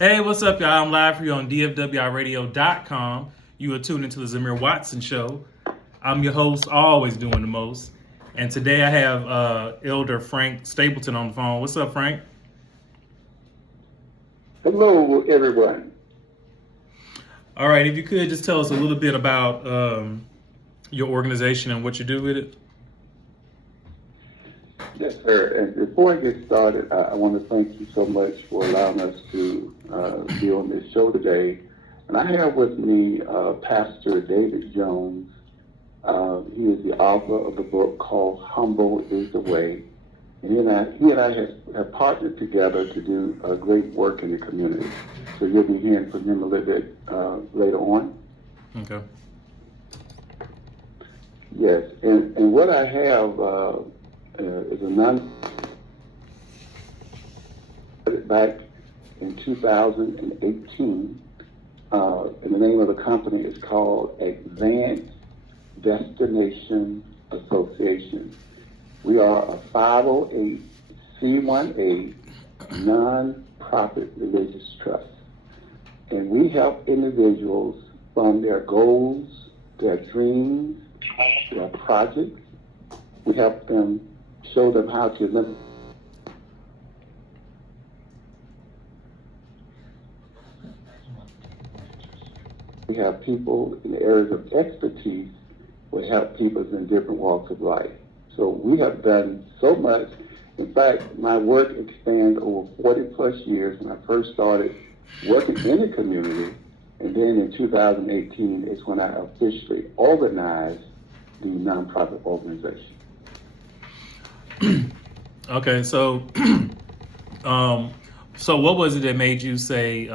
Hey, what's up, y'all? I'm live for you on DFWIRadio.com. You are tuned into the Zamir Watson Show. I'm your host, always doing the most. And today I have Elder Frank Stapleton on the phone. What's up, Frank? Hello, everyone. All right, if you could just tell us a little bit about your organization and what you do with it. Yes, sir. And before I get started, I want to thank you so much for allowing us to be on this show today. And I have with me Pastor David Jones. He is the author of the book called Humble is the Way. And he and I have partnered together to do great work in the community. So you'll be hearing from him a little bit later on. Okay. Yes, and what I have is a back in 2018, and the name of the company is called Advanced Destination Association. We are a 508c1a non-profit religious trust, and we help individuals fund their goals, their dreams, their projects. We help them show them how to live. We have people in the areas of expertise will help people in different walks of life. So we have done so much. In fact, my work extends over 40 plus years when I first started working in the community. And then in 2018 is when I officially organized the nonprofit organization. Okay, so so what was it that made you say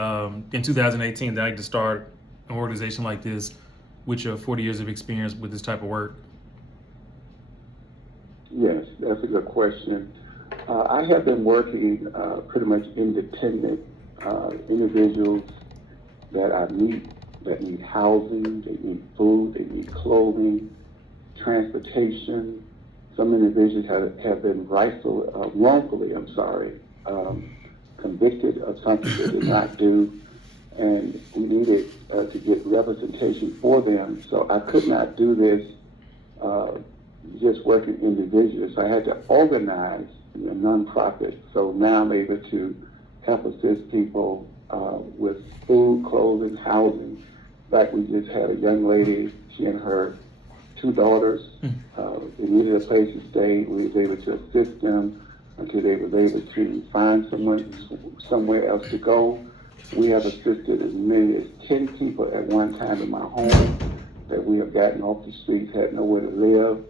in 2018 that I could start an organization like this with your 40 years of experience with this type of work? Yes, that's a good question. I have been working pretty much independent individuals that I meet that need housing, they need food, they need clothing, transportation. Some individuals have been wrongfully, convicted of something they did not do, and we needed to get representation for them. So I could not do this just working individually. So I had to organize a nonprofit. So now I'm able to help assist people with food, clothing, housing. Like we just had a young lady, she and her two daughters, they needed a place to stay. We were able to assist them until they were able to find somewhere else to go. We have assisted as many as 10 people at one time in my home that we have gotten off the streets, had nowhere to live.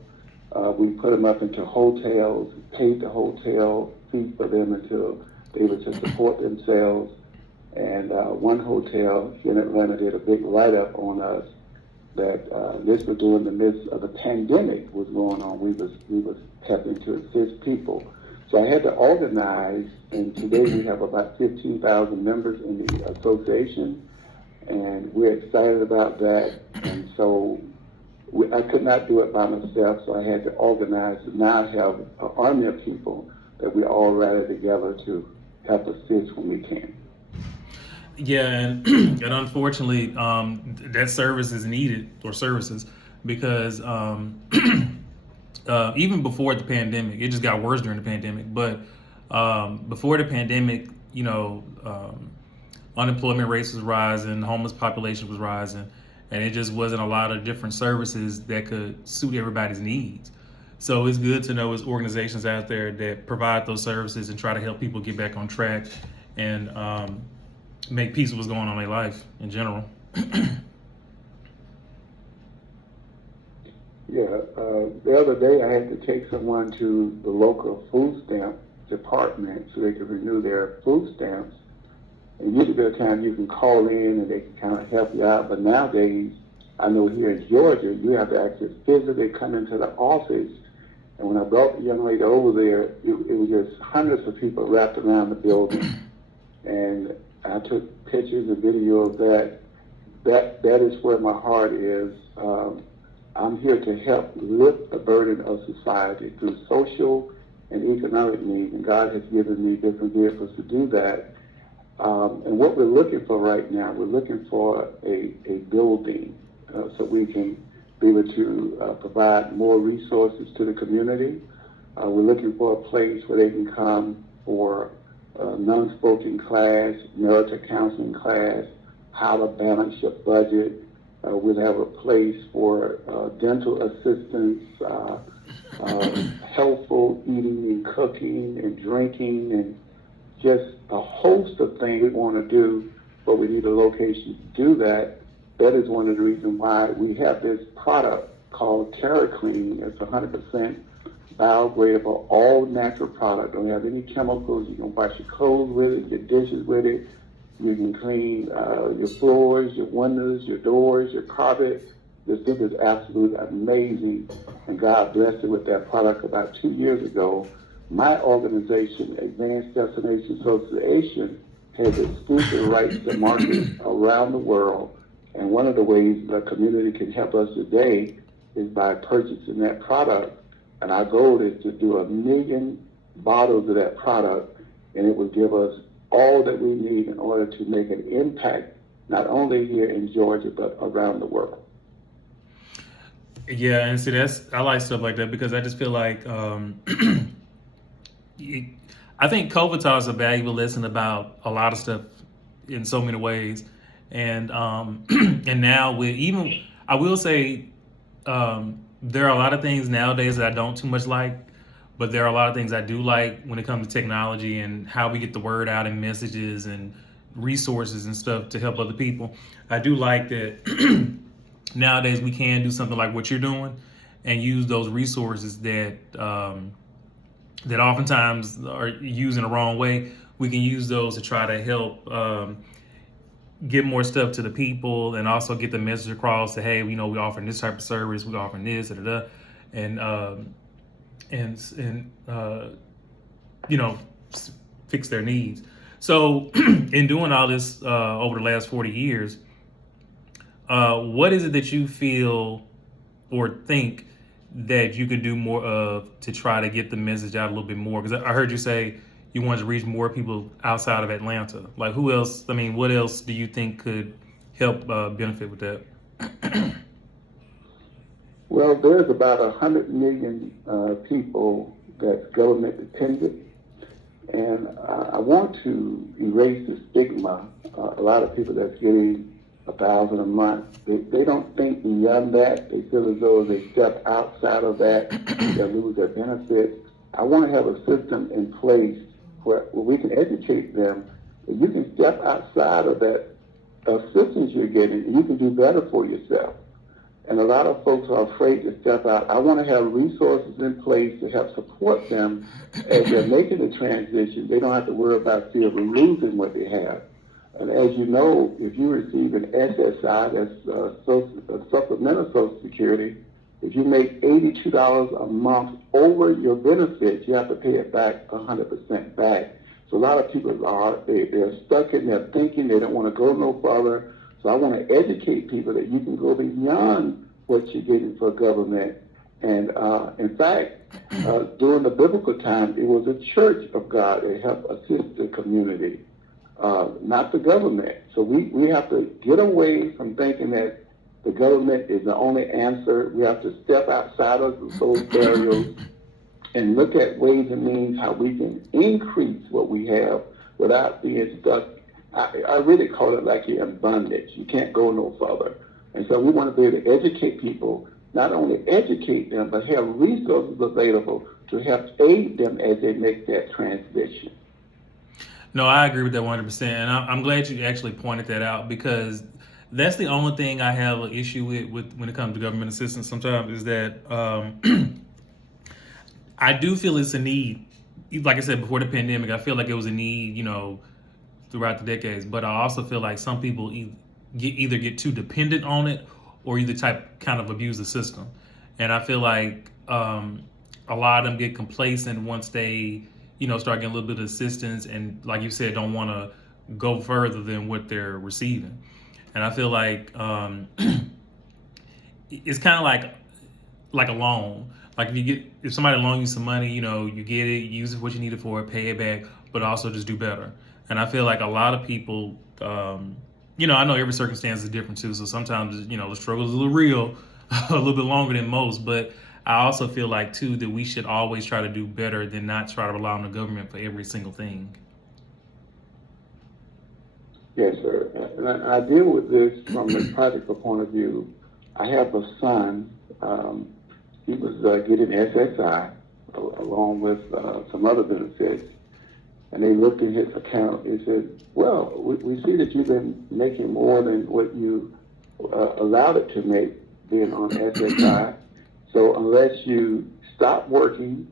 We put them up into hotels, paid the hotel fee for them until they were to support themselves. And one hotel here in Atlanta did a big write-up on us that this was during the midst of the pandemic was going on. We was helping to assist people. So I had to organize, and today we have about 15,000 members in the association, and we're excited about that. And so I could not do it by myself, so I had to organize. And now I have an army of people that we all rally together to help assist when we can. Yeah, and unfortunately, that service is needed or services because even before the pandemic, it just got worse during the pandemic. But before the pandemic, unemployment rates was rising, homeless population was rising, and it just wasn't a lot of different services that could suit everybody's needs. So it's good to know there's organizations out there that provide those services and try to help people get back on track and make peace with what's going on in their life in general. Yeah, the other day I had to take someone to the local food stamp department so they could renew their food stamps. And usually at a time you can call in and they can kind of help you out. But nowadays, I know here in Georgia, you have to actually physically come into the office. And when I brought the young lady over there, it was just hundreds of people wrapped around the building. And I took pictures and video of that. That is where my heart is. I'm here to help lift the burden of society through social and economic needs, and God has given me different vehicles to do that. And what we're looking for right now, we're looking for a building so we can be able to provide more resources to the community. We're looking for a place where they can come for non-spoken class, marital counseling class, how to balance your budget. We'll have a place for dental assistance, healthful eating and cooking and drinking, and just a host of things we want to do, but we need a location to do that. That is one of the reasons why we have this product called TerraClean. It's 100% biodegradable, all natural product. Don't have any chemicals. You can wash your clothes with it, your dishes with it. You can clean your floors, your windows, your doors, your carpet. This thing is absolutely amazing, and God blessed it with that product about 2 years ago. My organization, Advanced Destination Association, has exclusive rights to market around the world. And one of the ways the community can help us today is by purchasing that product. And our goal is to do 1 million bottles of that product, and it will give us all that we need in order to make an impact, not only here in Georgia, but around the world. Yeah, and see, I like stuff like that because I just feel like I think COVID taught us a valuable lesson about a lot of stuff in so many ways, and and now with even I will say there are a lot of things nowadays that I don't too much like, but there are a lot of things I do like when it comes to technology and how we get the word out and messages and resources and stuff to help other people. I do like that nowadays we can do something like what you're doing and use those resources that that oftentimes are used in the wrong way. We can use those to try to help get more stuff to the people and also get the message across that, hey, you know, we offering this type of service, we offering this, and you know, fix their needs. So in doing all this over the last 40 years, what is it that you feel or think that you could do more of to try to get the message out a little bit more? Because I heard you say you wanted to reach more people outside of Atlanta. Like, who else? I mean, what else do you think could help benefit with that? Well, there's about 100 million people that's government dependent, and I want to erase the stigma. A lot of people that's getting $1,000 a month, they don't think beyond that. They feel as though they step outside of that, they'll lose their benefits. I want to have a system in place where we can educate them. You can step outside of that assistance you're getting, and you can do better for yourself. And a lot of folks are afraid to step out. I want to have resources in place to help support them as they're making the transition. They don't have to worry about fear of losing what they have. And as you know, if you receive an SSI, that's supplemental Social Security, if you make $82 a month over your benefits, you have to pay it back 100% back. So a lot of people they're stuck in their thinking, they don't want to go no further. So I want to educate people that you can go beyond what you're getting for government. And in fact, during the biblical time, it was a church of God that helped assist the community, not the government. So we have to get away from thinking that the government is the only answer. We have to step outside of those barriers and look at ways and means how we can increase what we have without being stuck. I really call it like you're in bondage. You can't go no further. And so we want to be able to educate people, not only educate them, but have resources available to help aid them as they make that transition. No, I agree with that 100%. And I'm glad you actually pointed that out, because that's the only thing I have an issue with when it comes to government assistance sometimes is that I do feel it's a need. Like I said, before the pandemic, I feel like it was a need, you know, throughout the decades. But I also feel like some people either get too dependent on it or either kind of abuse the system. And I feel like a lot of them get complacent once they, you know, start getting a little bit of assistance and, like you said, don't want to go further than what they're receiving. And I feel like it's kind of like a loan. Like if somebody loans you some money, you know, you get it, use it for what you need it for, pay it back, but also just do better. And I feel like a lot of people, I know every circumstance is different too. So sometimes, the struggle is a little real, a little bit longer than most. But I also feel like too that we should always try to do better than not try to rely on the government for every single thing. Yes, sir. And I deal with this from a practical point of view. I have a son. He was getting SSI along with some other benefits. And they looked at his account and said, well, we see that you've been making more than what you allowed it to make being on SSI. So unless you stop working,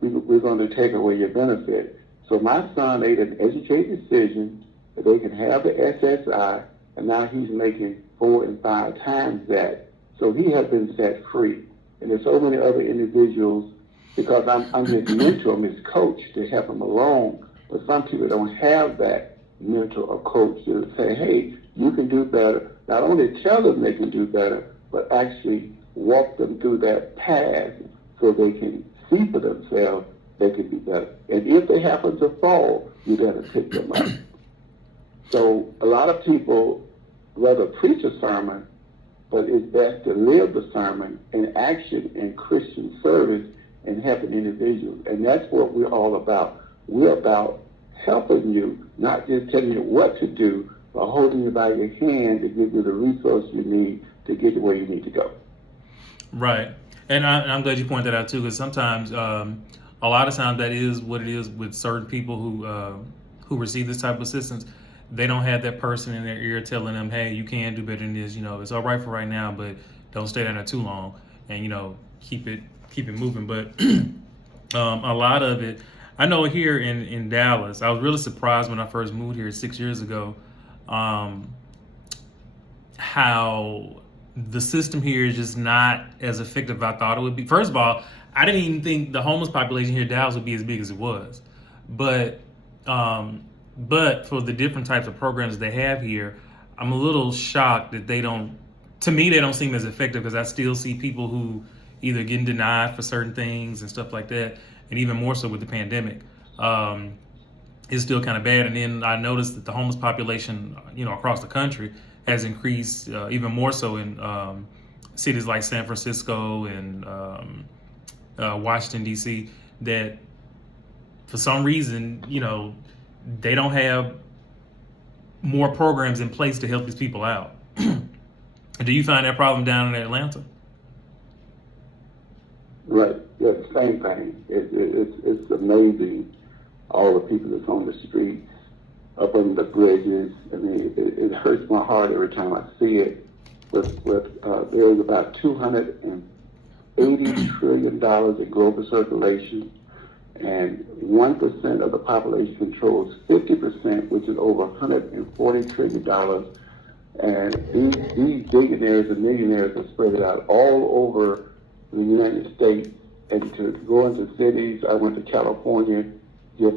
we're going to take away your benefit. So my son made an educated decision that they can have the SSI, and now he's making 4 and 5 times that. So he has been set free. And there's so many other individuals, because I'm his mentor, I'm his coach to help him along. But some people don't have that mentor or coach to say, hey, you can do better. Not only tell them they can do better, but actually walk them through that path so they can see for themselves they can be better. And if they happen to fall, you got to pick them up. So a lot of people rather preach a sermon, but it's best to live the sermon in action in Christian service and helping individuals. And that's what we're all about. We're about helping you, not just telling you what to do, but holding you by your hand to give you the resources you need to get you where you need to go. Right. And I'm glad you pointed that out too, because sometimes, a lot of times that is what it is with certain people who receive this type of assistance. They don't have that person in their ear telling them, hey, you can do better than this. It's all right for right now, but don't stay down there too long, and keep it moving. But a lot of it, I know here in Dallas, I was really surprised when I first moved here 6 years ago, how the system here is just not as effective as I thought it would be. First of all, I didn't even think the homeless population here in Dallas would be as big as it was. But for the different types of programs they have here, I'm a little shocked that they don't seem as effective, because I still see people who either getting denied for certain things and stuff like that. And even more so with the pandemic, it's still kind of bad. And then I noticed that the homeless population, across the country has increased even more so in cities like San Francisco and Washington, D.C., that for some reason, they don't have more programs in place to help these people out. Do you find that problem down in Atlanta? Right. Yeah, the same thing. It's amazing, all the people that's on the streets, up on the bridges. I mean, it hurts my heart every time I see it. There's about $280 trillion in global circulation, and 1% of the population controls 50%, which is over $140 trillion. And these billionaires and millionaires are spread out all over the United States. And to go into cities, I went to California, just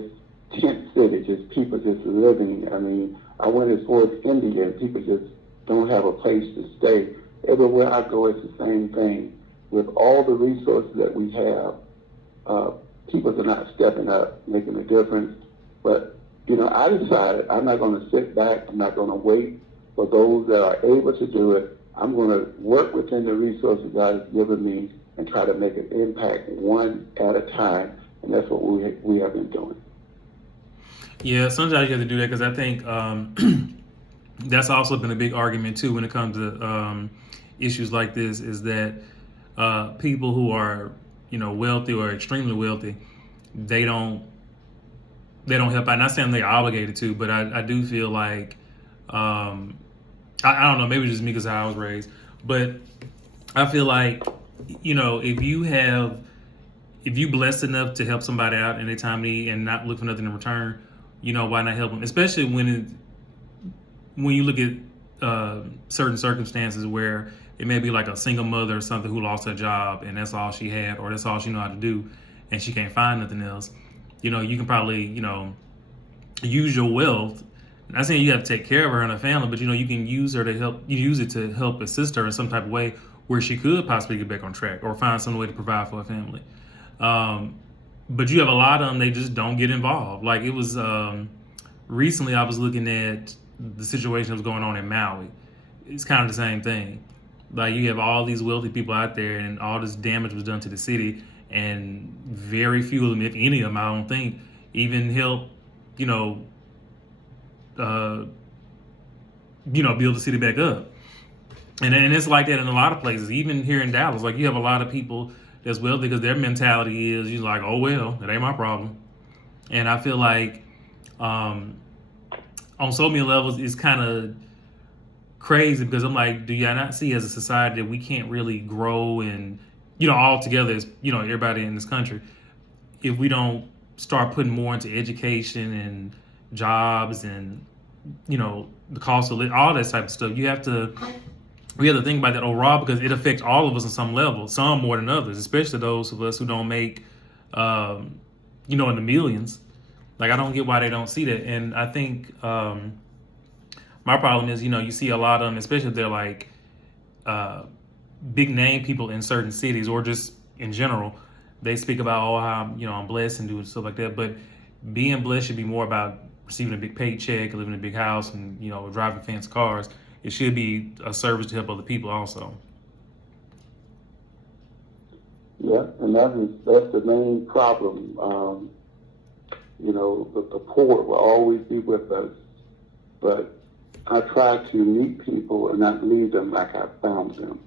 tent cities, just people just living. I mean, I went as far as India, and people just don't have a place to stay. Everywhere I go, it's the same thing. With all the resources that we have, people are not stepping up, making a difference. But, I decided I'm not going to sit back. I'm not going to wait for those that are able to do it. I'm going to work within the resources God has given me and try to make an impact one at a time. And that's what we have been doing. Yeah, sometimes you have to do that, because I think that's also been a big argument too when it comes to issues like this, is that people who are wealthy or extremely wealthy, they don't help out. Not saying they're obligated to, but I do feel like I don't know, maybe it's just me because how I was raised, but I feel like if you blessed enough to help somebody out in their time of need and not look for nothing in return, why not help them? Especially when you look at certain circumstances where it may be like a single mother or something who lost her job and that's all she had, or that's all she know how to do, and she can't find nothing else. You can probably use your wealth. I'm not saying you have to take care of her and her family, but you can use it to help assist her in some type of way where she could possibly get back on track or find some way to provide for her family. But you have a lot of them, they just don't get involved. Like it was recently I was looking at the situation that was going on in Maui. It's kind of the same thing. Like you have all these wealthy people out there, and all this damage was done to the city, and very few of them, if any of them, I don't think, even help, you know, uh, build the city back up. And it's like that in a lot of places, even here in Dallas. Like you have a lot of people that's wealthy because their mentality is, you're like, oh well, it ain't my problem. And I feel like um, on so many levels, it's kind of crazy because I'm like, do y'all not see as a society that we can't really grow and, all together as, everybody in this country, if we don't start putting more into education and jobs and, the cost of all that type of stuff. We have to think about that overall because it affects all of us on some level, some more than others, especially those of us who don't make, in the millions. Like, I don't get why they don't see that. And I think my problem is, you see a lot of them, especially if they're like big name people in certain cities or just in general. They speak about, oh, how I'm blessed and doing stuff like that. But being blessed should be more about receiving a big paycheck, living in a big house, and driving fancy cars. It should be a service to help other people also. Yeah, and that's the main problem. The poor will always be with us, but I try to meet people and not leave them like I found them.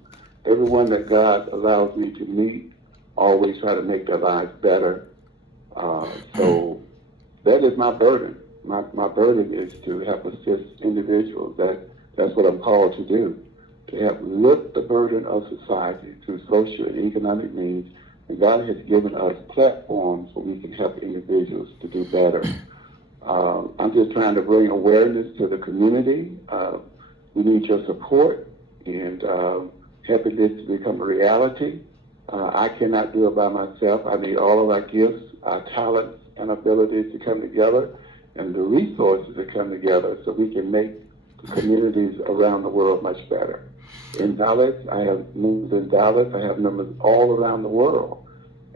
Everyone that God allows me to meet, always try to make their lives better. So that is my burden. My burden is to help assist individuals. That's what I'm called to do, to help lift the burden of society through social and economic means. And God has given us platforms where we can help individuals to do better. I'm just trying to bring awareness to the community. We need your support and helping this to become a reality. I cannot do it by myself. I need all of our gifts, our talents, and abilities to come together, and the resources to come together so we can make the communities around the world much better. In Dallas, I have members in Dallas. I have members all around the world.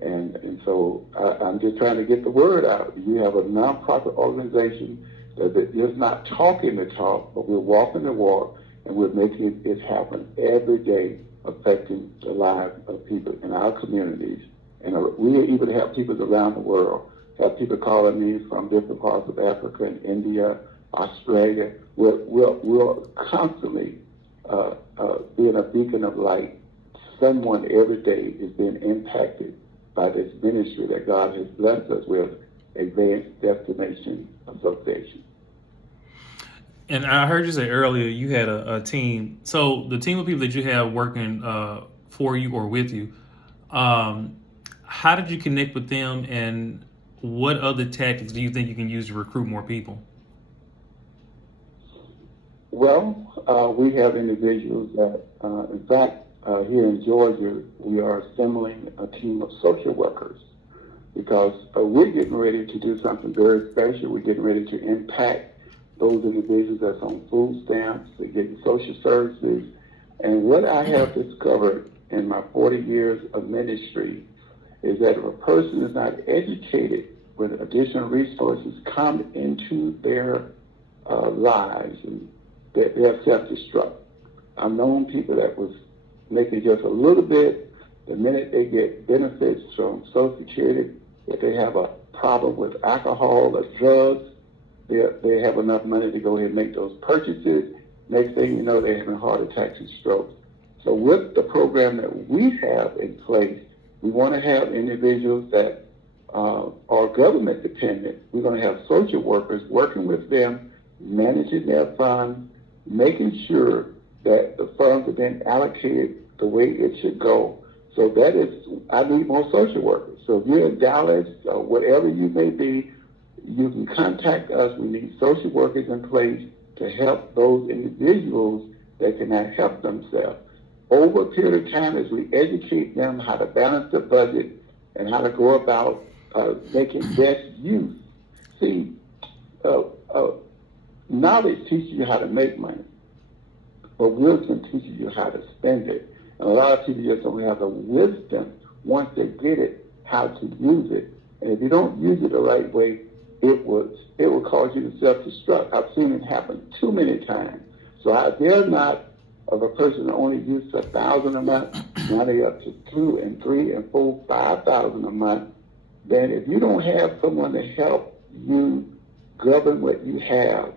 And so I'm just trying to get the word out. You have a nonprofit organization that is not talking the talk, but we're walking the walk, and we're making it happen every day, affecting the lives of people in our communities. And we even have people around the world. Have people calling me from different parts of Africa and India, Australia. We're constantly being a beacon of light. Someone every day is being impacted by this ministry that God has blessed us with, Advanced Destination Association. And I heard you say earlier you had a team. So the team of people that you have working for you or with you, how did you connect with them, and what other tactics do you think you can use to recruit more people? Well, we have individuals that, in fact, here in Georgia, we are assembling a team of social workers because we're getting ready to do something very special. We're getting ready to impact those individuals that's on food stamps, that get social services. And what I have discovered in my 40 years of ministry is that if a person is not educated, when additional resources come into their lives, and they're self-destruct. I've known people that was making just a little bit. The minute they get benefits from Social Security, if they have a problem with alcohol or drugs, they have enough money to go ahead and make those purchases. Next thing you know, they're having heart attacks and strokes. So with the program that we have in place, we want to have individuals that are government dependent. We're going to have social workers working with them, managing their funds, making sure that the funds are being allocated the way it should go. So that is, I need more social workers. So if you're in Dallas, or whatever you may be, you can contact us. We need social workers in place to help those individuals that cannot help themselves. Over a period of time, as we educate them how to balance the budget and how to go about making best use. See, knowledge teaches you how to make money, but wisdom teaches you how to spend it. And a lot of people just don't have the wisdom, once they get it, how to use it. And if you don't use it the right way, it would cause you to self-destruct. I've seen it happen too many times. So I dare not of a person that only uses 1,000 a month, now they're up to 2 and 3 and 4, 5,000 a month. Then if you don't have someone to help you govern what you have,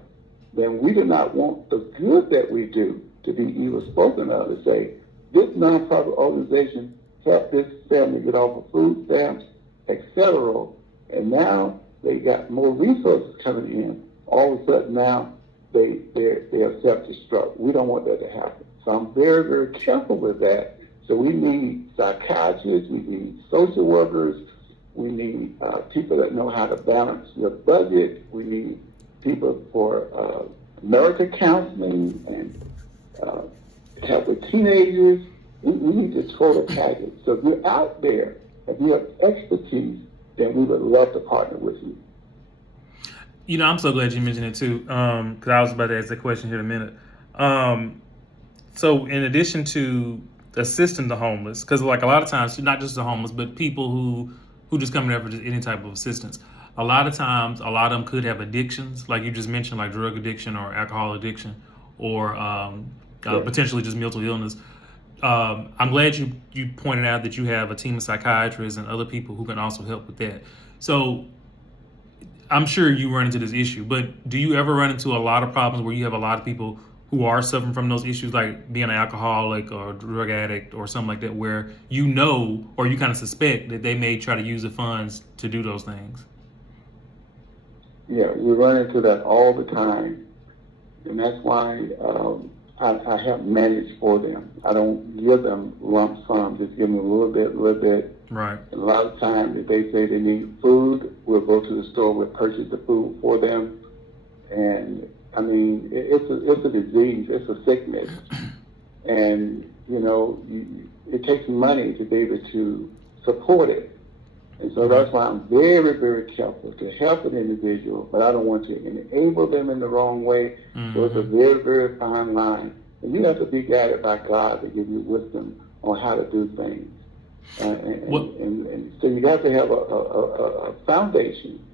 then we do not want the good that we do to be evil spoken of, to say, this nonprofit organization helped this family get off of food stamps, etc. And now they got more resources coming in. All of a sudden now they're self-destruct. We don't want that to happen. So I'm very, very careful with that. So we need psychiatrists, we need social workers, we need people that know how to balance your budget, we need people for marital counseling and help with teenagers. We need the total package. So if you're out there, if you have expertise, then we would love to partner with you. You know, I'm so glad you mentioned it too, because I was about to ask that question here in a minute. So in addition to assisting the homeless, because like a lot of times, not just the homeless, but people who just come in there for just any type of assistance, a lot of times, a lot of them could have addictions, like you just mentioned, like drug addiction or alcohol addiction, or potentially just mental illness. I'm glad you pointed out that you have a team of psychiatrists and other people who can also help with that. So I'm sure you run into this issue, but do you ever run into a lot of problems where you have a lot of people who are suffering from those issues, like being an alcoholic or drug addict or something like that, where you know or you kind of suspect that they may try to use the funds to do those things? Yeah, we run into that all the time, and that's why I have managed for them. I don't give them lump sums, just give them a little bit. Right. A lot of times, if they say they need food, we'll go to the store, we'll purchase the food for them. And I mean, it's a disease, it's a sickness. And, you know, it takes money to be able to support it. And so that's why I'm very, very careful to help an individual, but I don't want to enable them in the wrong way. Mm-hmm. So it's a very, very fine line. And you have to be guided by God to give you wisdom on how to do things. And so you have to have a foundation,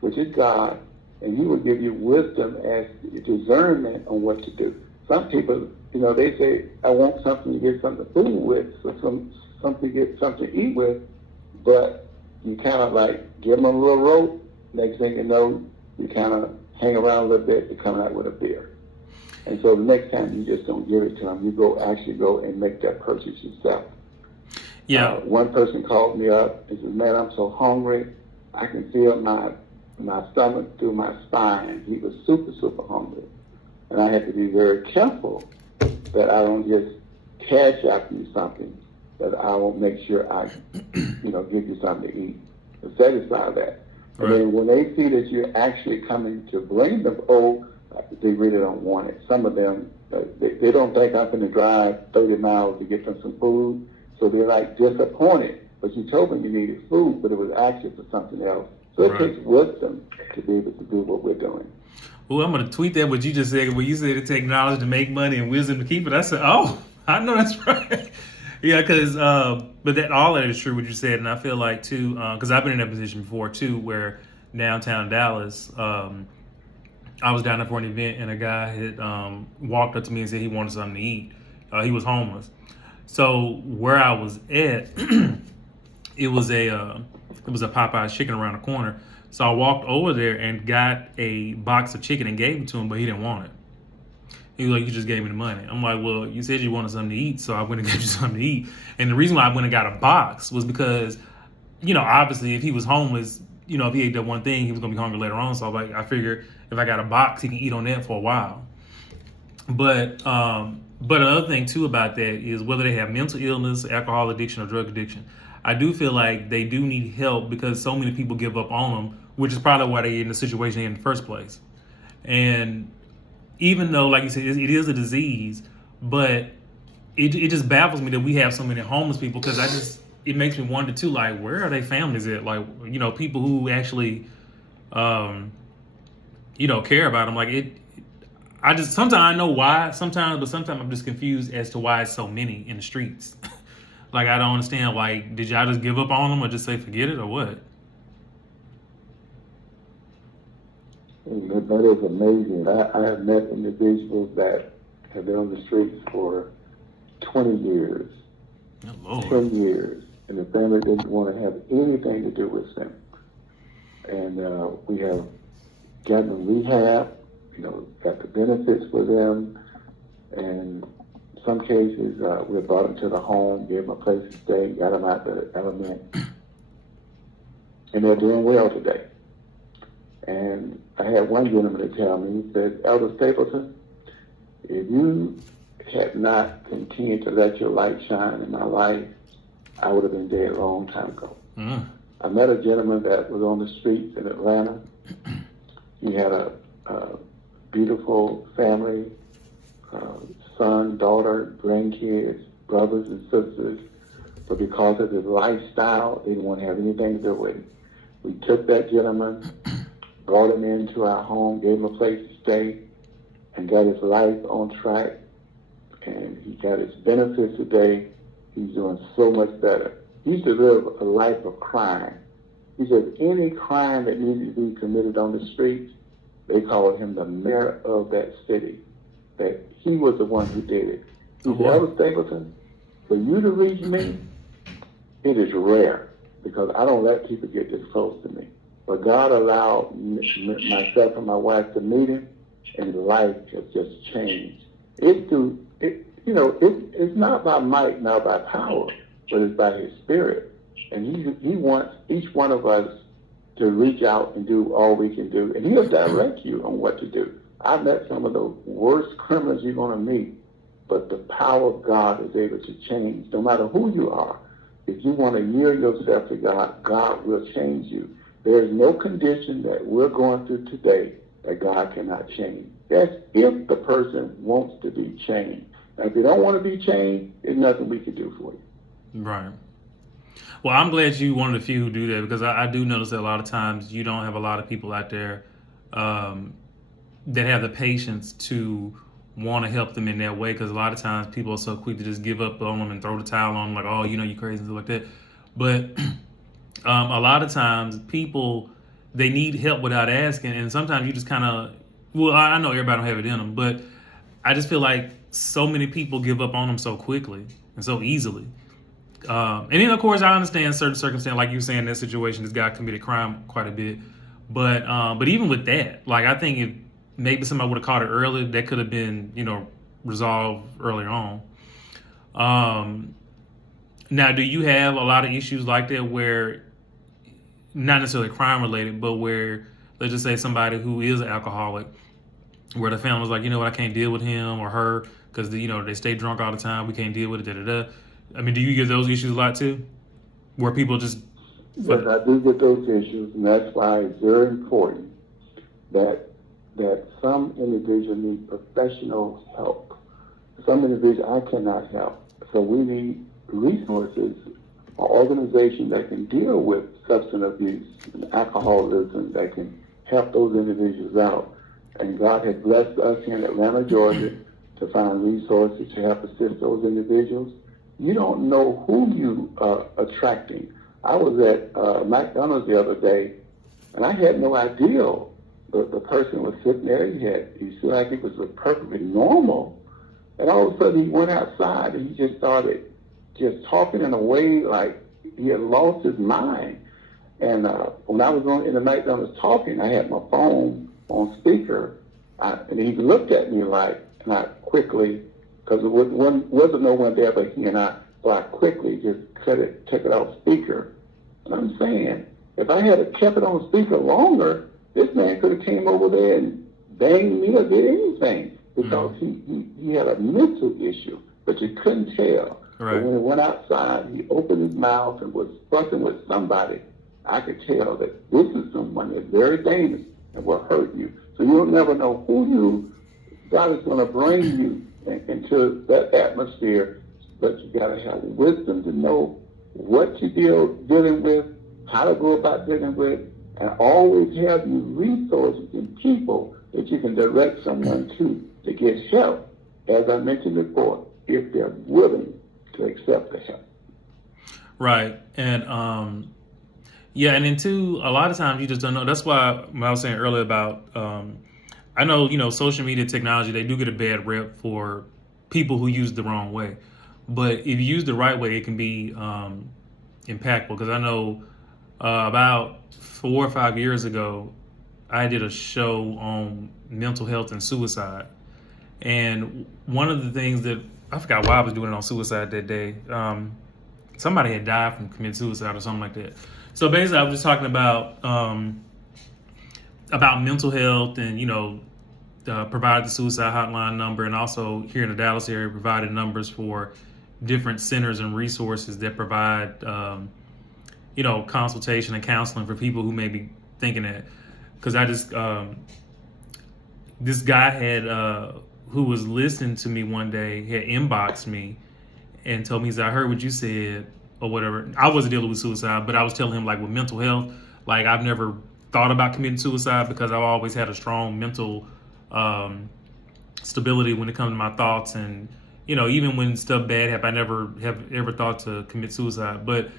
which is God, and He will give you wisdom as discernment on what to do. Some people, you know, they say, I want something to get something to food with, so something to get something to eat with, but you kind of like give them a little rope. Next thing you know, you kind of hang around a little bit to come out with a beer. And so the next time you just don't give it to them, you actually go and make that purchase yourself. Yeah. One person called me up and said, man, I'm so hungry. I can feel my stomach through my spine. He was super, super hungry. And I had to be very careful that I don't just cash out you something, that I will make sure I, give you something to eat to satisfy that. Right. And then when they see that you're actually coming to bring them, they really don't want it. Some of them, they don't think I'm going to drive 30 miles to get them some food. So they're like disappointed. But you told them you needed food, but it was actually for something else. So it takes wisdom to be able to do what we're doing. Well, I'm going to tweet that what you just said. When you said it takes knowledge to make money and wisdom to keep it, I said, I know that's right. Yeah, because, but that all that is true what you said. And I feel like, too, because I've been in that position before, too, where downtown Dallas, I was down there for an event and a guy had walked up to me and said he wanted something to eat. He was homeless. So where I was at, it was a Popeye's chicken around the corner. So I walked over there and got a box of chicken and gave it to him, but he didn't want it. He was like, you just gave me the money. I'm like, well, you said you wanted something to eat, so I went and got you something to eat. And the reason why I went and got a box was because, obviously if he was homeless, if he ate that one thing, he was going to be hungry later on. So I figured if I got a box, he can eat on that for a while. But another thing too about that is whether they have mental illness, alcohol addiction, or drug addiction, I do feel like they do need help because so many people give up on them, which is probably why they're in the situation in the first place. And even though, like you said, it is a disease, but it just baffles me that we have so many homeless people because it makes me wonder too, like, where are their families at? Like, people who actually, care about them. Like sometimes I know why, but sometimes I'm just confused as to why it's so many in the streets. Like, I don't understand. Like, did y'all just give up on them or just say forget it or what? And that is amazing. I have met individuals that have been on the streets for 20 years, Oh, Lord. 10 years, and the family didn't want to have anything to do with them. And we have gotten them rehab, got the benefits for them, and in some cases we brought them to the home, gave them a place to stay, got them out the element, and they're doing well today. And I had one gentleman to tell me, he said, Elder Stapleton, if you had not continued to let your light shine in my life, I would have been dead a long time ago. Mm. I met a gentleman that was on the streets in Atlanta. He had a beautiful family, son, daughter, grandkids, brothers and sisters, but because of his lifestyle, they didn't want to have anything to do with it. We took that gentleman, brought him into our home, gave him a place to stay, and got his life on track. And he got his benefits today. He's doing so much better. He used to live a life of crime. He said any crime that needed to be committed on the streets, they called him the mayor of that city, that he was the one who did it. He said, Elder Stapleton, for you to reach me, it is rare because I don't let people get this close to me. But God allowed myself and my wife to meet him, and life has just changed. It's not by might, not by power, but it's by his spirit. And he wants each one of us to reach out and do all we can do. And he'll direct you on what to do. I've met some of the worst criminals you're going to meet, but the power of God is able to change. No matter who you are, if you want to yield yourself to God, God will change you. There's no condition that we're going through today that God cannot change. That's if the person wants to be changed. Now, if you don't want to be changed, there's nothing we can do for you. Right. Well, I'm glad you one of the few who do that, because I do notice that a lot of times you don't have a lot of people out there that have the patience to want to help them in that way, because a lot of times people are so quick to just give up on them and throw the towel on them, like, oh, you crazy and stuff like that. But a lot of times people, they need help without asking, and sometimes you just kind of, well, I know everybody don't have it in them, but I just feel like so many people give up on them so quickly and so easily. And then, of course, I understand certain circumstances, like you were saying, in that situation, this guy committed crime quite a bit. But even with that, like, I think if maybe somebody would have caught it earlier, that could have been, resolved earlier on. Now, do you have a lot of issues like that where, not necessarily crime related, but where, let's just say somebody who is an alcoholic, where the family was like, you know what, I can't deal with him or her because, they stay drunk all the time. We can't deal with it, da-da-da. I mean, do you get those issues a lot too? Where people just... Yes, I do get those issues, and that's why it's very important that some individuals need professional help. Some individuals I cannot help. So we need resources or organizations that can deal with substance abuse and alcoholism that can help those individuals out. And God has blessed us here in Atlanta, Georgia, to find resources to help assist those individuals. You don't know who you are attracting. I was at McDonald's the other day, and I had no idea the person was sitting there. He seemed like he was perfectly normal. And all of a sudden he went outside and he just started just talking in a way like he had lost his mind. And when I was in the McDonald's talking, I had my phone on speaker, and he looked at me like, and I quickly, because there wasn't no one there but he and I, so I quickly just took it off speaker. And I'm saying, if I had kept it on speaker longer, this man could have came over there and banged me or did anything, because he had a mental issue, but you couldn't tell. Right. But when he went outside, he opened his mouth and was fussing with somebody. I could tell that this is someone that's very dangerous and will hurt you. So you'll never know who God is going to bring you into that atmosphere, but you got to have wisdom to know what you're dealing with, how to go about dealing with, and always have you resources and people that you can direct someone to get help, as I mentioned before, if they're willing to accept the help. Right. And Yeah, and then two, a lot of times you just don't know. That's why when I was saying earlier about, I know social media technology, they do get a bad rep for people who use it the wrong way, but if you use the right way, it can be impactful. Because I know about 4 or 5 years ago, I did a show on mental health and suicide, and one of the things that I forgot why I was doing it on suicide that day. Somebody had died from committing suicide or something like that. So basically, I was just talking about mental health, and provided the suicide hotline number, and also here in the Dallas area provided numbers for different centers and resources that provide consultation and counseling for people who may be thinking that. Because I just this guy had who was listening to me one day had inboxed me and told me, he said, I heard what you said or whatever. I wasn't dealing with suicide, but I was telling him, like, with mental health, like, I've never thought about committing suicide because I've always had a strong mental stability when it comes to my thoughts. And, even when stuff bad happened, I never have ever thought to commit suicide. But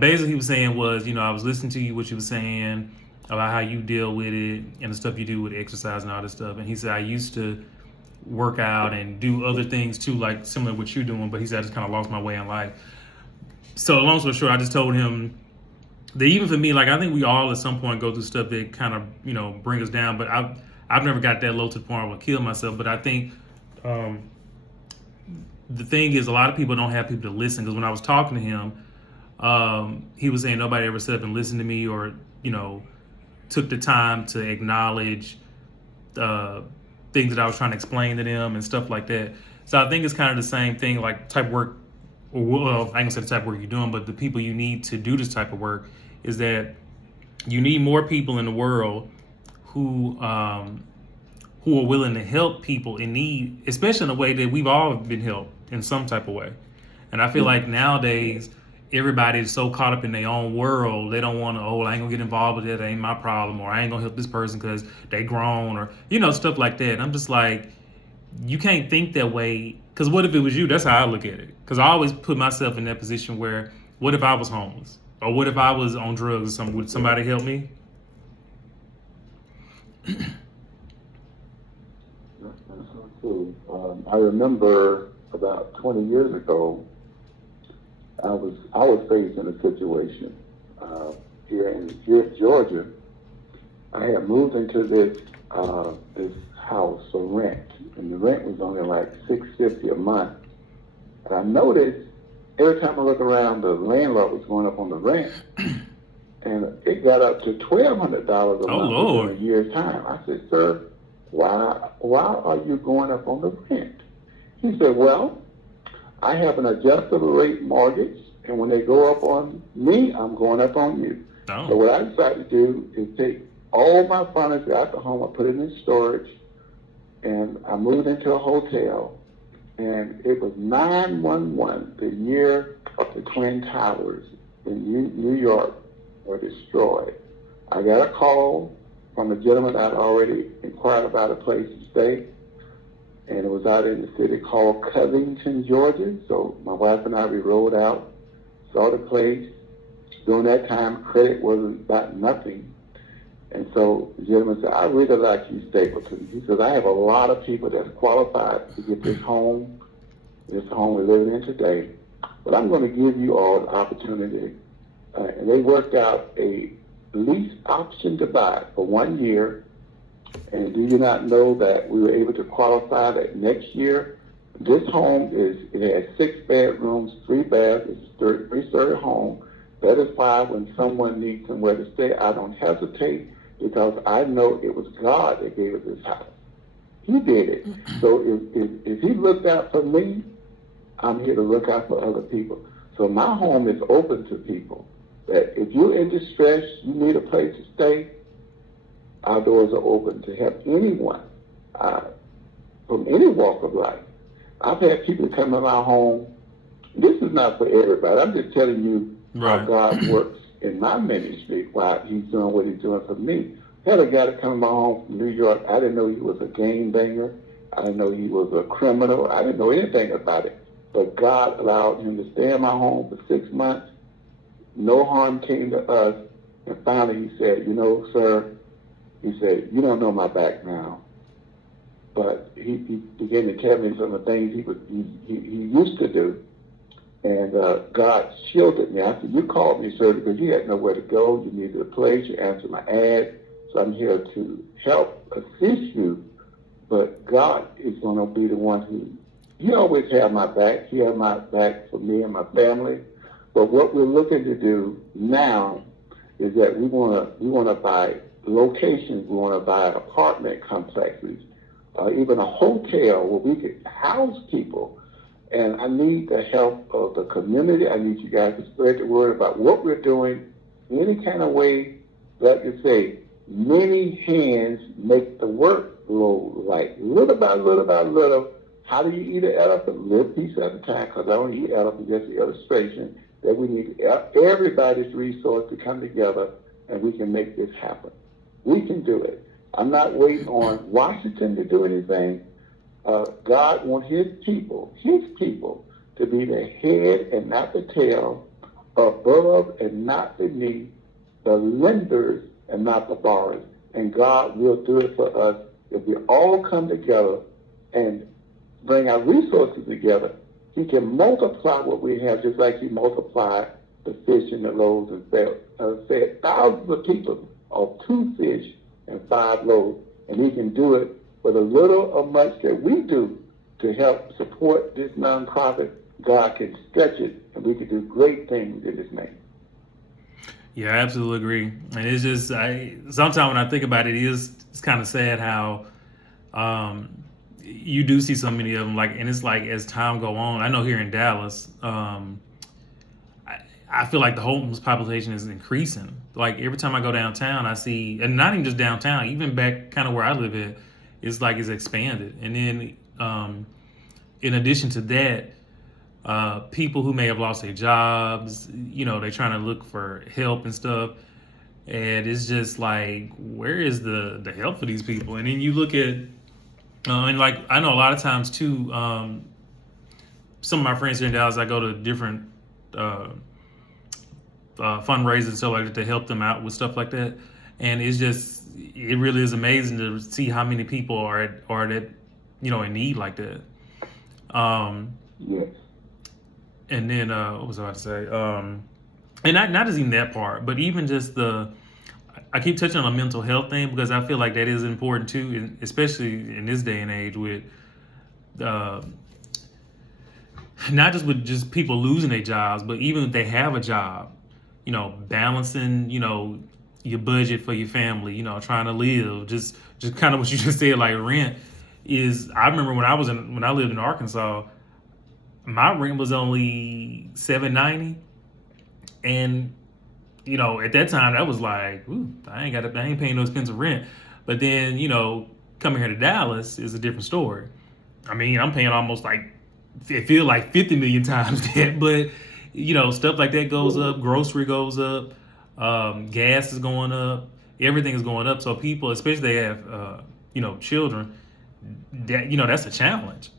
basically he was saying was, I was listening to you, what you were saying about how you deal with it and the stuff you do with exercise and all this stuff. And he said, I used to work out and do other things too, like similar to what you're doing, but he said I just kind of lost my way in life. So long story short, I just told him that even for me, like, I think we all at some point go through stuff that kind of bring us down, but I've never got that low to the point where I would kill myself. But I think the thing is, a lot of people don't have people to listen, because when I was talking to him, he was saying nobody ever said up and listened to me, or took the time to acknowledge things that I was trying to explain to them and stuff like that. So I think it's kind of the same thing, like type of work, or, well, I ain't gonna say the type of work you're doing, but the people you need to do this type of work is that you need more people in the world who are willing to help people in need, especially in a way that we've all been helped in some type of way. And I feel like nowadays everybody's so caught up in their own world, they don't want to, I ain't gonna get involved with it, that ain't my problem, or I ain't gonna help this person because they grown, or stuff like that. And I'm just like, you can't think that way, because what if it was you? That's how I look at it. Because I always put myself in that position where, what if I was homeless, or what if I was on drugs or something? Would somebody help me? That's so true. I remember about 20 years ago, I was faced in a situation here in Georgia. I had moved into this house for rent, and the rent was only like $650 a month. And I noticed every time I look around, the landlord was going up on the rent, and it got up to $1,200 a month Lord. in a year's time. I said, sir, why are you going up on the rent? He said, well, I have an adjustable rate mortgage, and when they go up on me, I'm going up on you. Oh. So what I decided to do is take all my furniture out the home, I put it in storage, and I moved into a hotel, and it was 911 the year the Twin Towers in New York were destroyed. I got a call from a gentleman I'd already inquired about a place to stay, and it was out in the city called Covington, Georgia. So my wife and I, we rode out, saw the place. During that time, credit was about nothing. And so the gentleman said, I really like you, Stapleton. He says, I have a lot of people that's qualified to get this home we're living in today, but I'm going to give you all the opportunity. And they worked out a lease option to buy for 1 year. And do you not know that we were able to qualify that next year? This home it has 6 bedrooms, 3 baths, it's a 3-story home. That is why when someone needs somewhere to stay, I don't hesitate, because I know it was God that gave us this house. He did it. So if he looked out for me, I'm here to look out for other people. So my home is open to people. That if you're in distress, you need a place to stay, our doors are open to help anyone from any walk of life. I've had people come in my home. This is not for everybody. I'm just telling you how God works in my ministry while he's doing what he's doing for me. I had a guy that come in my home from New York. I didn't know he was a game banger. I didn't know he was a criminal. I didn't know anything about it. But God allowed him to stay in my home for 6 months. No harm came to us. And finally he said, you know, sir, he said, you don't know my background. But he began to tell me some of the things he used to do. And God shielded me. I said, you called me, sir, because you had nowhere to go. You needed a place. You answered my ad. So I'm here to help assist you. But God is going to be the one who, he always had my back. He had my back for me and my family. But what we're looking to do now is that we want to buy locations. We want to buy apartment complexes, even a hotel where we could house people. And I need the help of the community. I need you guys to spread the word about what we're doing, any kind of way, like you say, many hands make the work go light. Little by little by little. How do you eat an elephant? Little piece at a time, because I don't eat elephant, just the illustration that we need everybody's resource to come together and we can make this happen. We can do it. I'm not waiting on Washington to do anything. God wants his people to be the head and not the tail, above and not beneath, the lenders and not the borrowers. And God will do it for us if we all come together and bring our resources together. He can multiply what we have just like he multiplied the fish and the loaves and fed thousands of people of 2 fish and 5 loaves. And he can do it with a little or much that we do to help support this nonprofit. God can stretch it, and we can do great things in his name. Yeah, I absolutely agree. And it's just, sometimes when I think about it, it's kind of sad how you do see so many of them. Like, and it's like as time go on, I know here in Dallas, I feel like the homeless population is increasing. Like every time I go downtown, I see, and not even just downtown, even back kind of where I live at, it's like it's expanded. And then in addition to that, people who may have lost their jobs, they're trying to look for help and stuff. And it's just like, where is the help for these people? And then you look at, and like, I know a lot of times too, some of my friends here in Dallas, I go to different fundraisers and stuff like that to help them out with stuff like that. And it really is amazing to see how many people are that, in need like that. Yes. And then, what was I about to say? And not just even that part, but even just I keep touching on the mental health thing because I feel like that is important too, especially in this day and age with, not just with just people losing their jobs, but even if they have a job, balancing, your budget for your family, trying to live, just kind of what you just said, like rent is. I remember when I lived in Arkansas, my rent was only $7.90, and at that time that was like, ooh, I ain't paying no expensive rent. But then coming here to Dallas is a different story. I mean, I'm paying almost like it feel like 50 million times that, but stuff like that goes up, grocery goes up, gas is going up, everything is going up. So people, especially they have children, that that's a challenge.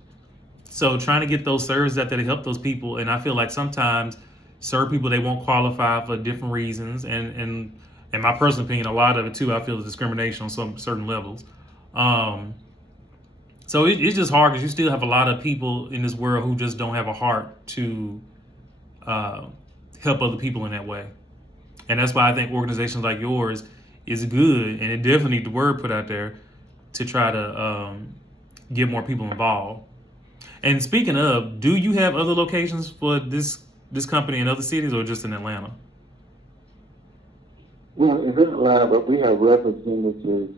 So trying to get those services out there to help those people, and I feel like sometimes certain people, they won't qualify for different reasons, and in my personal opinion, a lot of it too, I feel is discrimination on some certain levels. So it's just hard because you still have a lot of people in this world who just don't have a heart to help other people in that way. And that's why I think organizations like yours is good, and it definitely needs the word put out there to try to get more people involved. And speaking of, do you have other locations for this company in other cities or just in Atlanta? Well, in Atlanta, but we have representatives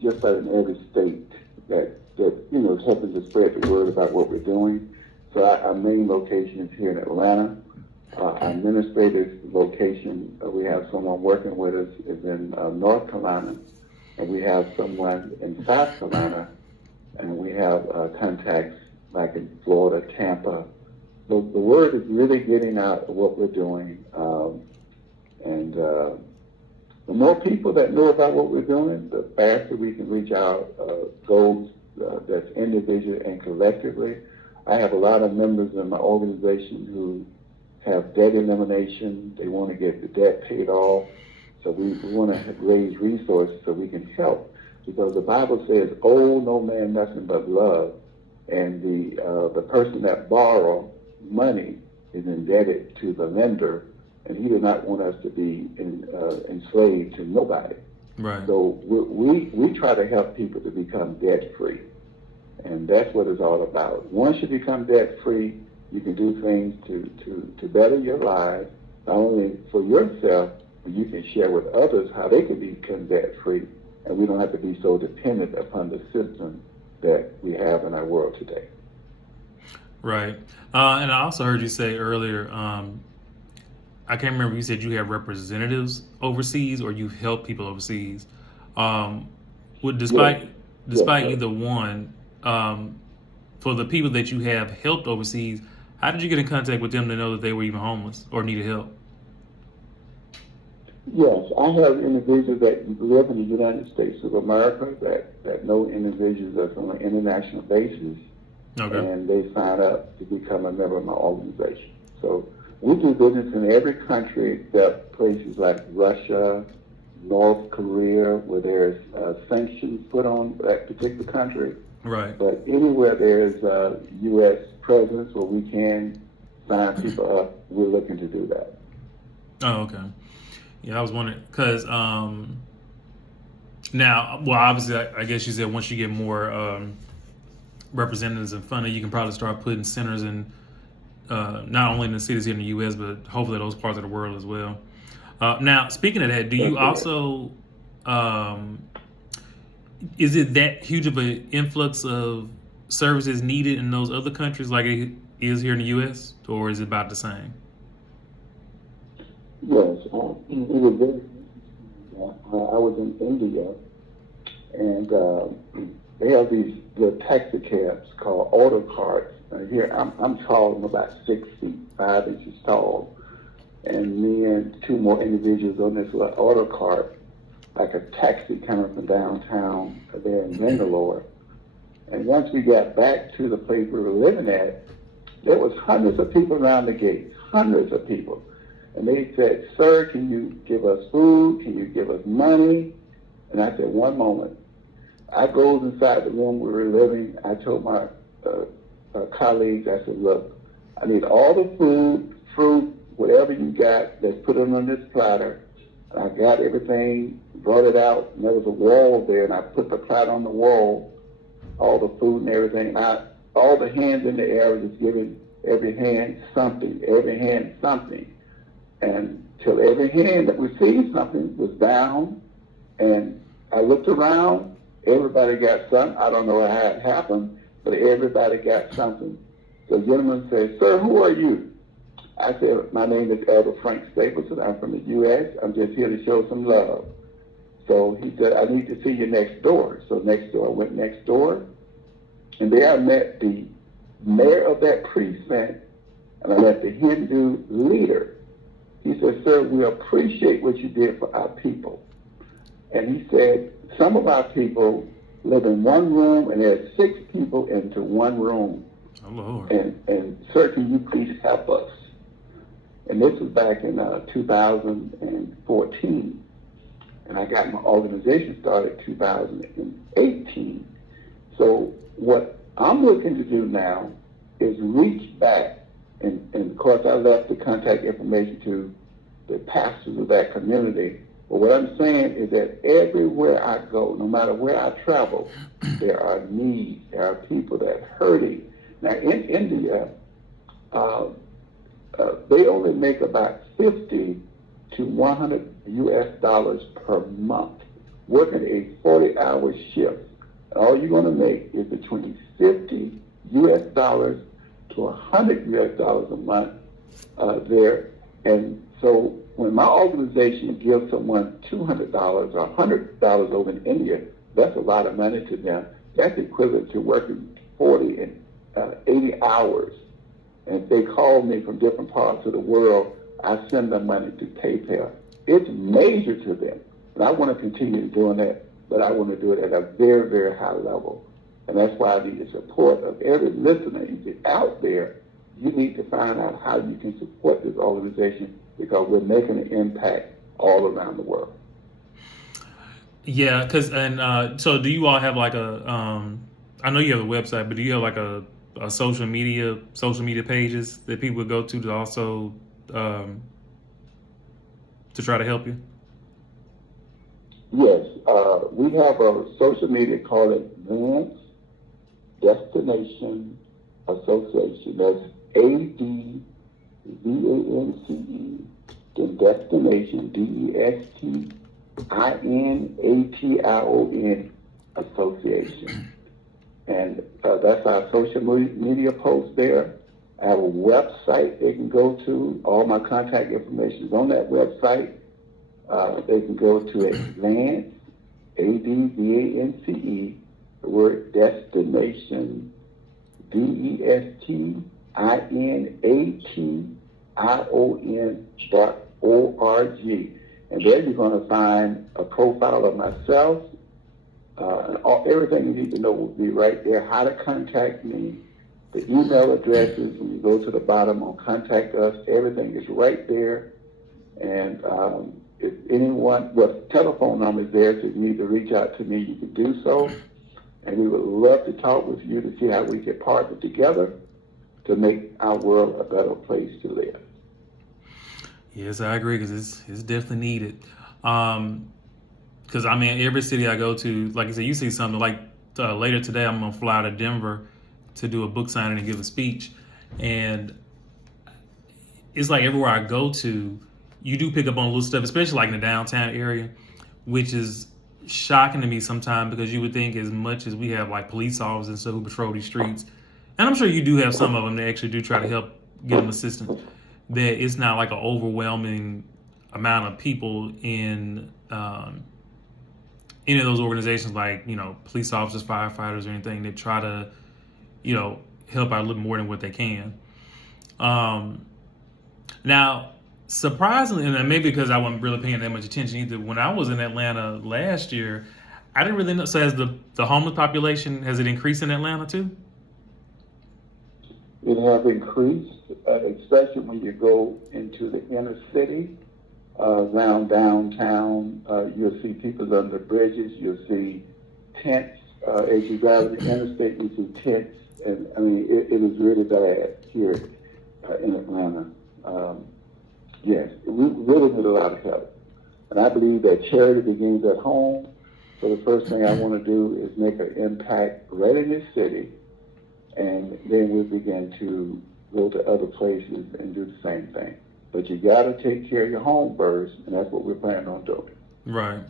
just about in every state that is helping to spread the word about what we're doing. So our main location is here in Atlanta. Our administrative location, we have someone working with us, is in North Carolina, and we have someone in South Carolina, and we have contacts like in Florida, Tampa. The word is really getting out of what we're doing, and the more people that know about what we're doing, the faster we can reach out goals that's individually and collectively. I have a lot of members in my organization who have debt elimination. They want to get the debt paid off. So we want to raise resources so we can help. Because the Bible says, owe no man nothing but love. And the person that borrows money is indebted to the lender, and he does not want us to be enslaved to nobody. Right. So we try to help people to become debt-free. And that's what it's all about. Once you become debt-free, you can do things to better your lives, not only for yourself, but you can share with others how they can become debt-free. And we don't have to be so dependent upon the system that we have in our world today. Right. And I also heard you say earlier, I can't remember, you said you have representatives overseas or you help people overseas. Despite either one, for the people that you have helped overseas, how did you get in contact with them to know that they were even homeless or needed help? Yes, I have individuals that live in the United States of America that know individuals that's on an international basis, Okay. and they sign up to become a member of my organization. So we do business in every country except places like Russia, North Korea, where there's sanctions put on that particular country. Right. But anywhere there's a U.S. presence where we can sign people up, we're looking to do that. Oh, okay. Yeah, I was wondering because now, well, obviously, I guess you said once you get more representatives and funding, you can probably start putting centers in not only in the cities here in the U.S., but hopefully those parts of the world as well. Now, speaking of that, do you also is it that huge of an influx of services needed in those other countries like it is here in the U.S., or is it about the same? Yes, it was very interesting. I was in India, and they have these little taxi cabs called auto carts. Here, I'm tall, I'm about 6 feet, 5 inches tall, and me and two more individuals on this little auto cart, like a taxi coming from downtown there in Bangalore. And once we got back to the place we were living at, there was hundreds of people around the gate, hundreds of people. And they said, sir, can you give us food? Can you give us money? And I said, one moment. I goes inside the room we were living. I told my colleagues, I said, look, I need all the food, fruit, whatever you got, let's put it on this platter. And I got everything, brought it out, and there was a wall there, and I put the platter on the wall, all the food and everything. All the hands in the air were just giving every hand something. And till every hand that received something was down, and I looked around, everybody got something. I don't know how it happened, but everybody got something. So the gentleman said, sir, who are you? I said, my name is Elder Frank Stapleton. I'm from the U.S. I'm just here to show some love. So he said, I need to see you next door. So next door, I went next door, and there I met the mayor of that precinct, and I met the Hindu leader. He said, sir, we appreciate what you did for our people. And he said, some of our people live in one room, and there's 6 people into one room. Oh, Lord. And sir, can you please help us? And this was back in 2014. And I got my organization started in 2018. So what I'm looking to do now is reach back, and of course I left the contact information to the pastors of that community. But what I'm saying is that everywhere I go, no matter where I travel, there are needs, there are people that are hurting. Now in India, they only make about 50 to 100 US dollars per month, working a 40-hour shift. And all you're going to make is between 50 US dollars to 100 US dollars a month there. And so when my organization gives someone $200 or $100 over in India, that's a lot of money to them. That's equivalent to working 40 and 80 hours. And if they call me from different parts of the world, I send them money to PayPal. It's major to them. And I want to continue doing that, but I want to do it at a very, very high level. And that's why I need the support of every listener out there you need to find out how you can support this organization because we're making an impact all around the world. Yeah, so do you all have like I know you have a website, but do you have like a social media pages that people would go to also um, to try to help you? Yes, we have a social media called Advanced Destination Association. That's ADVANCE, then Destination, DESTINATION Association. And that's our social media post there. I have a website they can go to. All my contact information is on that website. They can go to Advance, ADVANCE, the word destination, DESTINATION.org. And there you're going to find a profile of myself. Everything you need to know will be right there. How to contact me, the email addresses. When you go to the bottom on Contact Us, everything is right there. And if anyone, telephone number is there, so if you need to reach out to me, you can do so. And we would love to talk with you to see how we can partner together to make our world a better place to live. Yes, I agree, because it's definitely needed. Because I mean, every city I go to, like I said, you see something like later today, I'm gonna fly to Denver to do a book signing and give a speech, and it's like everywhere I go to, you do pick up on little stuff, especially like in the downtown area, which is shocking to me sometimes, because you would think as much as we have like police officers and stuff who patrol these streets, and I'm sure you do have some of them that actually do try to help give them assistance, that it's not like an overwhelming amount of people in any of those organizations, like, police officers, firefighters, or anything, that try to, help out a little more than what they can. Now, surprisingly, and maybe because I wasn't really paying that much attention either, when I was in Atlanta last year, I didn't really know. So has the homeless population, has it increased in Atlanta too? It has increased, especially when you go into the inner city, around downtown. You'll see people under bridges. You'll see tents. As you drive the interstate, you see tents. And I mean, it is really bad here in Atlanta. Yes, we really need a lot of help. And I believe that charity begins at home. So the first thing I want to do is make an impact right in this city. And then we'll begin to go to other places and do the same thing. But you got to take care of your home first, and that's what we're planning on doing. Right.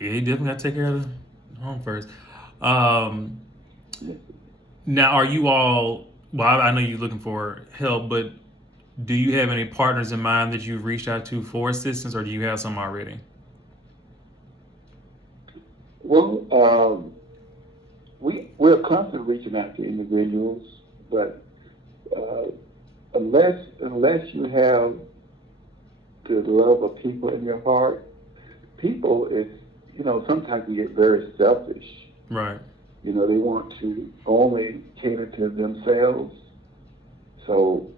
Yeah, you definitely got to take care of the home first. Now, are you all, well, I know you're looking for help, but do you have any partners in mind that you've reached out to for assistance, or do you have some already? Well, we're constantly reaching out to individuals, but unless you have the love of people in your heart, people is, sometimes you get very selfish. Right. They want to only cater to themselves. So,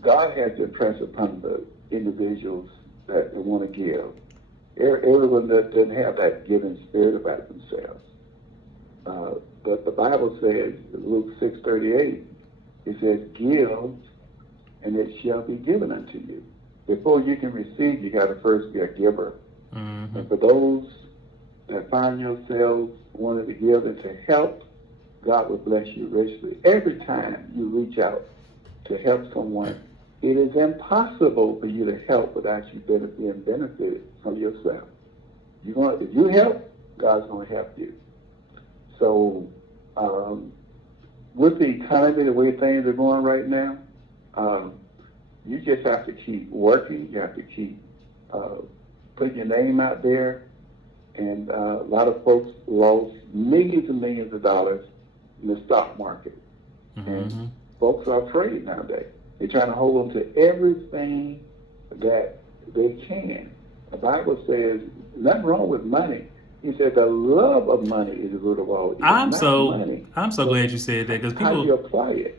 God has impressed upon the individuals that they want to give. Everyone that doesn't have that giving spirit about themselves. But the Bible says, Luke 6:38, it says, give, and it shall be given unto you. Before you can receive, you got to first be a giver. Mm-hmm. And for those that find yourselves wanting to give and to help, God will bless you richly. Every time you reach out to help someone, it is impossible for you to help without you being benefited from yourself. If you help, God's going to help you. So with the economy, the way things are going right now, you just have to keep working. You have to keep putting your name out there. And a lot of folks lost millions and millions of dollars in the stock market. Mm-hmm. And folks are afraid nowadays. They're trying to hold on to everything that they can. The Bible says nothing wrong with money. He said the love of money is the root of all evil. I'm so glad you said that, because people. How do you apply it?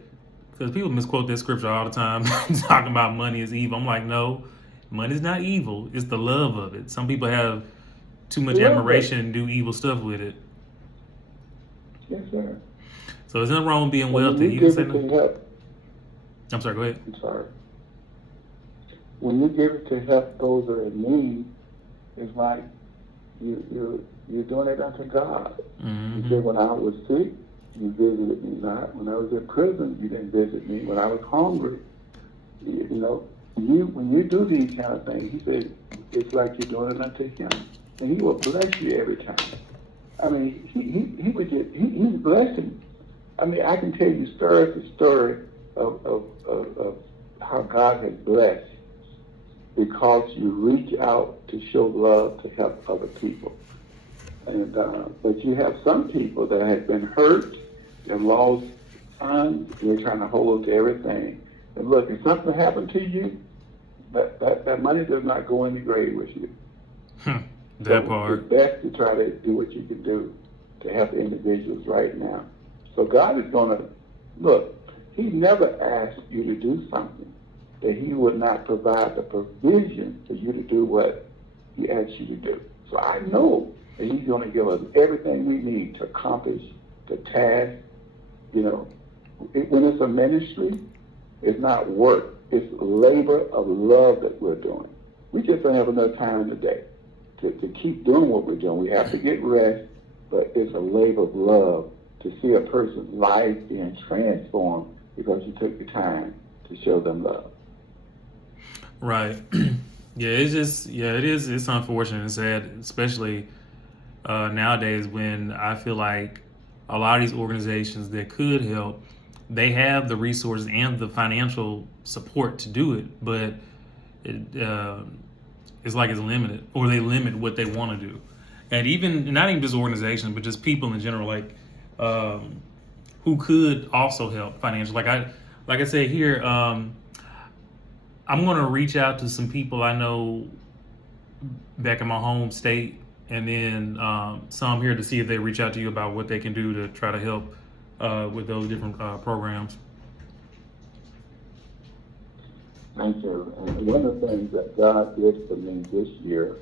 Because people misquote that scripture all the time, talking about money is evil. I'm like, no, money's not evil. It's the love of it. Some people have too much Love admiration it. and do evil stuff with it. Yes, sir. So it's nothing wrong being When wealthy. you You can give say it to no. help, I'm sorry, go ahead. I'm sorry. When you give it to help those that are in need, it's like you're doing it unto God. You said, when I was sick, you visited me not. When I was in prison, you didn't visit me. When I was hungry, you know, when you do these kind of things, he said, it's like you're doing it unto him. And he will bless you every time. I mean, he would get, he's blessing. I mean, I can tell you story after story of how God has blessed because you reach out to show love to help other people. And but you have some people that have been hurt and lost funds, and they're trying to hold on to everything. And look, if something happened to you, that money does not go in the grave with you. That So part. it's best to try to do what you can do to help individuals right now. So God is going to, look, he never asked you to do something that he would not provide the provision for you to do what he asked you to do. So I know that he's going to give us everything we need to accomplish the task. You know, when it's a ministry, it's not work. It's labor of love that we're doing. We just don't have enough time in the day to keep doing what we're doing. We have to get rest, but it's a labor of love to see a person's life being transformed because you took the time to show them love. Right. Yeah, it's just, yeah, it is. It's unfortunate and sad, especially nowadays when I feel like a lot of these organizations that could help, they have the resources and the financial support to do it, but it's like it's limited, or they limit what they want to do. And even, not even just organizations, but just people in general, like who could also help financially. Like I said here, I'm going to reach out to some people I know back in my home state, and then some here to see if they reach out to you about what they can do to try to help with those different programs. Thank you. And one of the things that God did for me this year,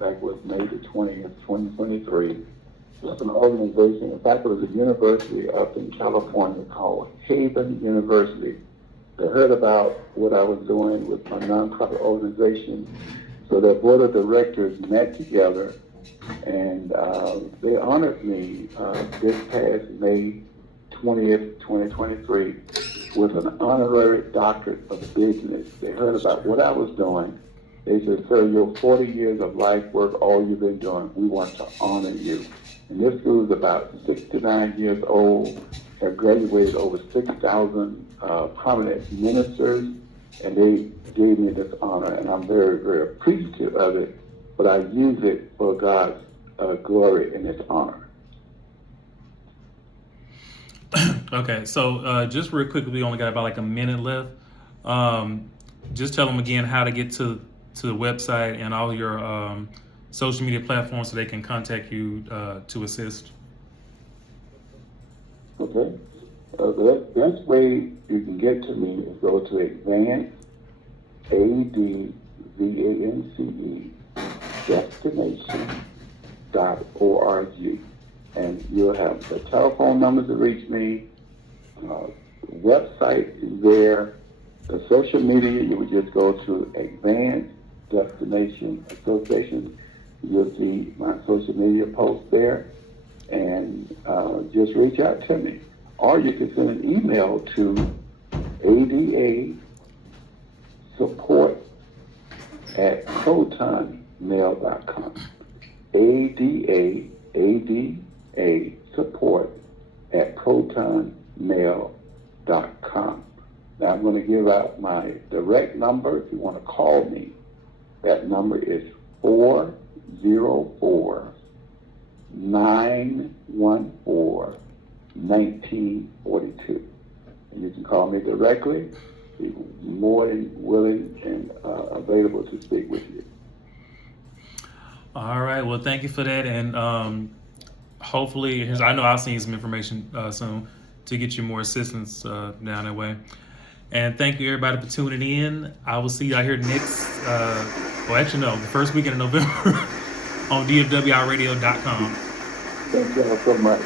back was May the 20th, 2023, was an organization. In fact, it was a university up in California called Haven University. They heard about what I was doing with my nonprofit organization. So their board of directors met together, and they honored me this past May 20th, 2023, with an honorary doctorate of business. They heard about what I was doing. They said, sir, your 40 years of life work, all you've been doing, we want to honor you. And this school is about 69 years old, have graduated over 6,000 prominent ministers, and they gave me this honor, and I'm very, very appreciative of it, but I use it for God's glory and His honor. Okay, so just real quickly, we only got about like a minute left. Just tell them again how to get to the website and all your social media platforms so they can contact you to assist. Okay. The best way you can get to me is go to advance, ADVANCE, destination.org. And you'll have the telephone number to reach me, website is there, the social media, you would just go to Advanced Destination Association. You'll see my social media post there, and just reach out to me. Or you can send an email to adaSupport@protonmail.com. ADASupport@protonmail.com. Now I'm going to give out my direct number. If you want to call me, that number is 404-914-1942. And you can call me directly. Be more than willing and available to speak with you. All right. Well, thank you for that, and hopefully, I know I'll send you some information soon. to get you more assistance down that way. And thank you everybody for tuning in. I will see y'all here next, the first weekend of November on DFWIRadio.com. Thank you all so much.